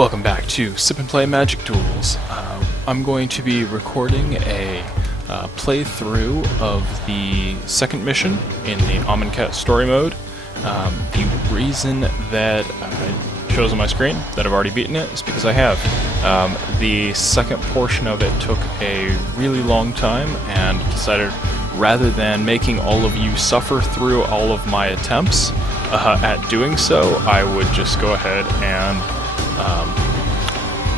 Welcome back to Sip and Play Magic Duels. I'm going to be recording a playthrough of the second mission in the Amonkhet story mode. The reason that it shows on my screen that I've already beaten it is because I have. The second portion of it took a really long time, and decided rather than making all of you suffer through all of my attempts at doing so, I would just go ahead and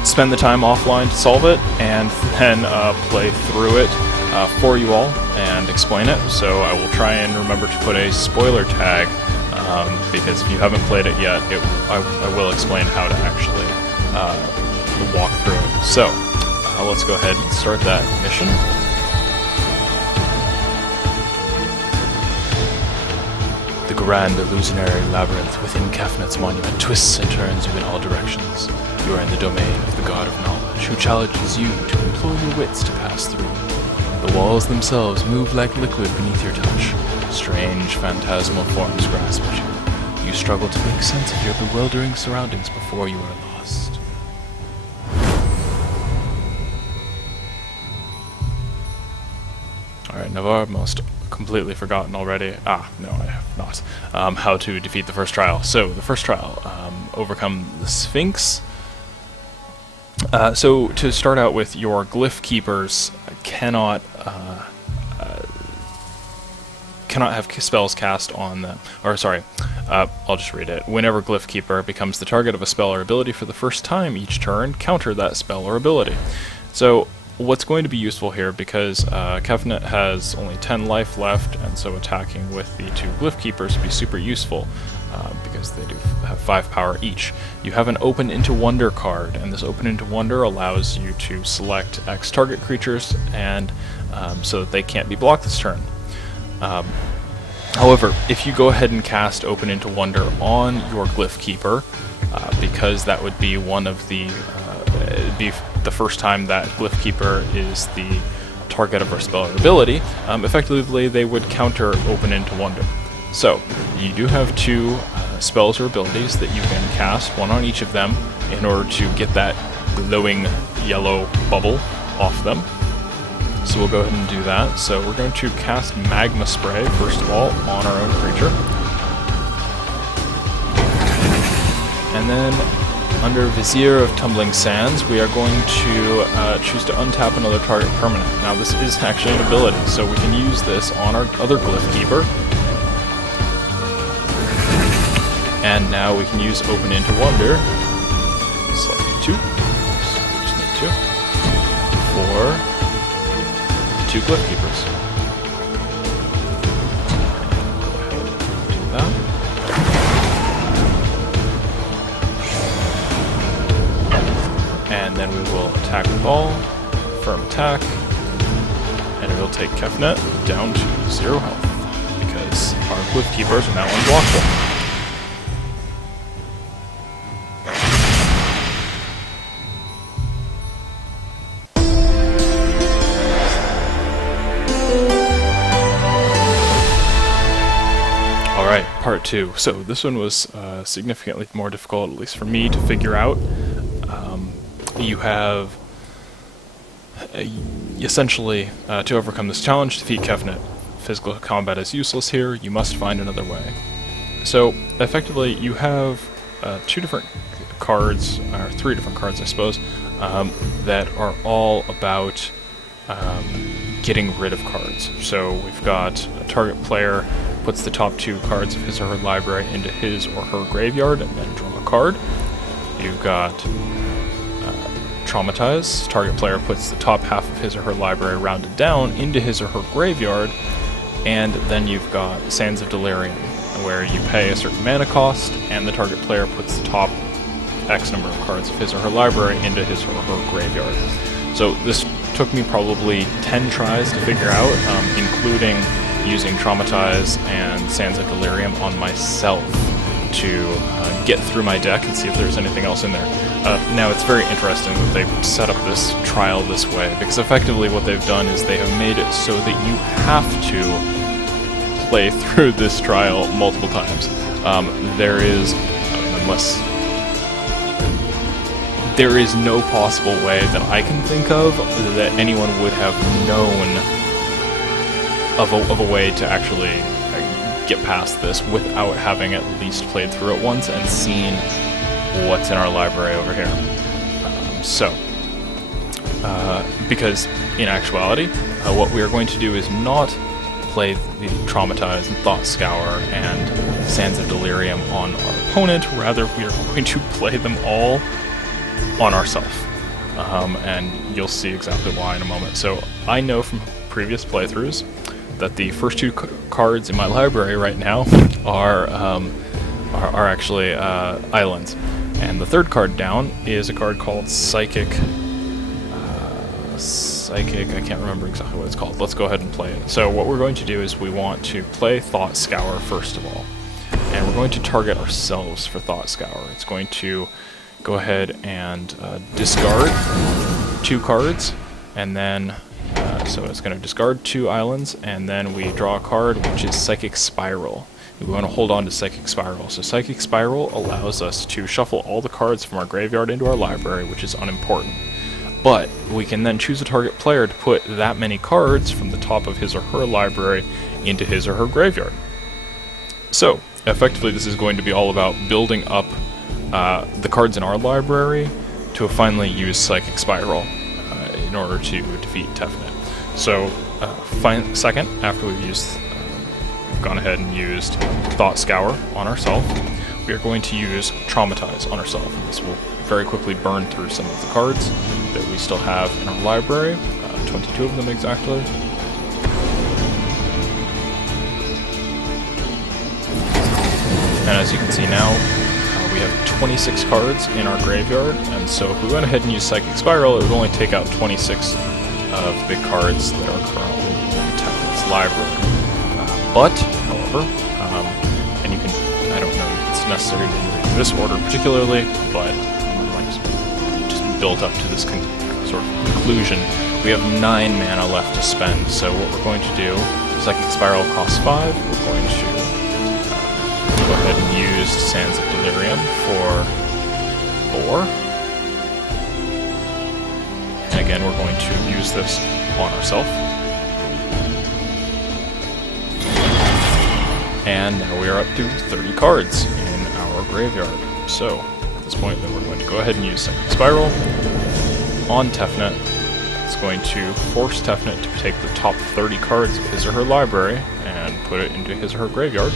spend the time offline to solve it, and then play through it for you all and explain it. So I will try and remember to put a spoiler tag, because if you haven't played it yet, I will explain how to actually walk through it. So let's go ahead and start that mission. The grand illusionary labyrinth within Kefnet's monument twists and turns you in all directions. You are in the domain of the god of knowledge, who challenges you to employ your wits to pass through. The walls themselves move like liquid beneath your touch. Strange, phantasmal forms grasp at you. You struggle to make sense of your bewildering surroundings before you are lost. Alright, Navarre, most completely forgotten already. No, I have not. How to defeat the first trial. So, the first trial, overcome the Sphinx. So, to start out with, your glyph keepers cannot have spells cast on them. Or, sorry, I'll just read it. Whenever glyph keeper becomes the target of a spell or ability for the first time each turn, counter that spell or ability. So, what's going to be useful here, because Kefnet has only 10 life left, and so attacking with the two glyph keepers would be super useful, because they do have 5 power each. You have an Open into Wonder card, and this Open into Wonder allows you to select X target creatures, and so that they can't be blocked this turn. However, if you go ahead and cast Open into Wonder on your glyph keeper, because that would be one of the the first time that glyph keeper is the target of our spell or ability, effectively they would counter Open into Wonder. So, you do have 2 spells or abilities that you can cast, one on each of them, in order to get that glowing yellow bubble off them. So we'll go ahead and do that. So we're going to cast Magma Spray, first of all, on our own creature. And then, under Vizier of Tumbling Sands, we are going to choose to untap another target permanent. Now this is actually an ability, so we can use this on our other glyph keeper. And now we can use Open into Wonder. Select 2. So we just need 2. For 2 glyph keepers. Go ahead and do that. And then we will attack with all, firm attack, and it will take Kefnet down to 0 health, because our glyph keepers are now unblockable. Alright, part 2. So this one was significantly more difficult, at least for me, to figure out. You have, essentially, to overcome this challenge, defeat Kefnet. Physical combat is useless here, you must find another way. So, effectively, you have 2 different cards, or 3 different cards, I suppose, that are all about getting rid of cards. So, we've got a target player puts the top 2 cards of his or her library into his or her graveyard, and then draw a card. You've got Traumatize. Target player puts the top half of his or her library rounded down into his or her graveyard, and then you've got Sands of Delirium, where you pay a certain mana cost, and the target player puts the top X number of cards of his or her library into his or her graveyard. So this took me probably 10 tries to figure out, including using Traumatize and Sands of Delirium on myself to get through my deck and see if there's anything else in there. Now, it's very interesting that they set up this trial this way, because effectively what they've done is they have made it so that you have to play through this trial multiple times. There is, unless there is no possible way that I can think of that anyone would have known of a way to actually get past this without having at least played through it once and seen what's in our library over here. Because in actuality, what we are going to do is not play the Traumatize and Thought Scour and Sands of Delirium on our opponent, rather we are going to play them all on ourselves. And you'll see exactly why in a moment. So I know from previous playthroughs that the first two cards in my library right now are actually islands. And the third card down is a card called Psychic, I can't remember exactly what it's called. Let's go ahead and play it. So what we're going to do is we want to play Thought Scour first of all. And we're going to target ourselves for Thought Scour. It's going to go ahead and discard 2 cards, and then, so it's going to discard 2 islands, and then we draw a card which is Psychic Spiral. We want to hold on to Psychic Spiral. So Psychic Spiral allows us to shuffle all the cards from our graveyard into our library, which is unimportant. But we can then choose a target player to put that many cards from the top of his or her library into his or her graveyard. So, effectively this is going to be all about building up the cards in our library to finally use Psychic Spiral in order to defeat Tefnut. So, second, after we've gone ahead and used Thought Scour on ourselves, we are going to use Traumatize on ourselves. This will very quickly burn through some of the cards that we still have in our library, 22 of them exactly. And as you can see now, we have 26 cards in our graveyard, and so if we went ahead and used Psychic Spiral, it would only take out 26 of the cards that are currently in Tefnut's library. But, however, and you can, I don't know if it's necessary to do this order particularly, but just built up to this sort of conclusion. We have 9 mana left to spend, so what we're going to do, Psychic Spiral costs 5, we're going to go ahead and use Sands of Delirium for 4. And again, we're going to use this on ourselves. And now we are up to 30 cards in our graveyard. So, at this point, then we're going to go ahead and use Psychic Spiral on Tefnut. It's going to force Tefnut to take the top 30 cards of his or her library and put it into his or her graveyard.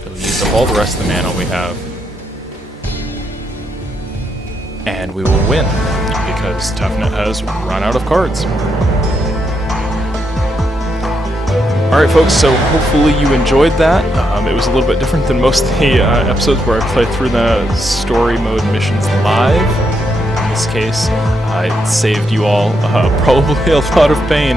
It'll use up all the rest of the mana we have. And we will win, because Tefnut has run out of cards. Alright folks, so hopefully you enjoyed that. It was a little bit different than most of the episodes where I played through the story mode missions live. In this case, it saved you all probably a lot of pain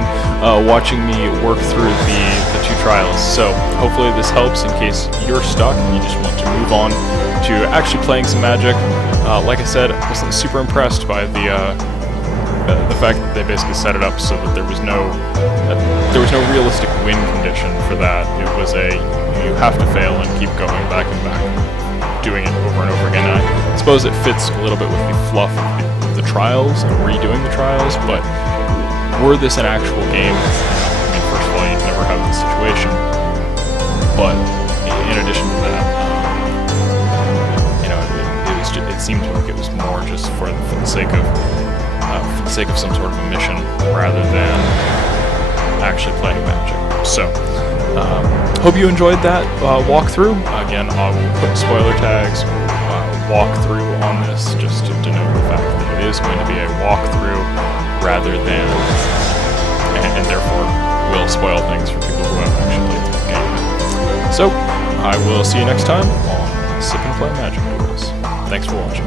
watching me work through the 2 trials. So hopefully this helps in case you're stuck and you just want to move on to actually playing some Magic. Like I said, I wasn't super impressed by the fact that they basically set it up so that there was no realistic win condition for that. It was you have to fail and keep going back and back, doing it over and over again. And I suppose it fits a little bit with the fluff of the trials and redoing the trials, but were this an actual game, I mean, first of all, you'd never have this situation, but in addition to that, it seemed like it was more just for the sake of some sort of a mission rather than actually playing Magic. So, hope you enjoyed that walkthrough. Again, I will put spoiler tags, walkthrough on this, just to denote the fact that it is going to be a walkthrough rather than, and therefore will spoil things for people who have actually played through the game. So, I will see you next time on Sip and Play Magic Duels. Thanks for watching.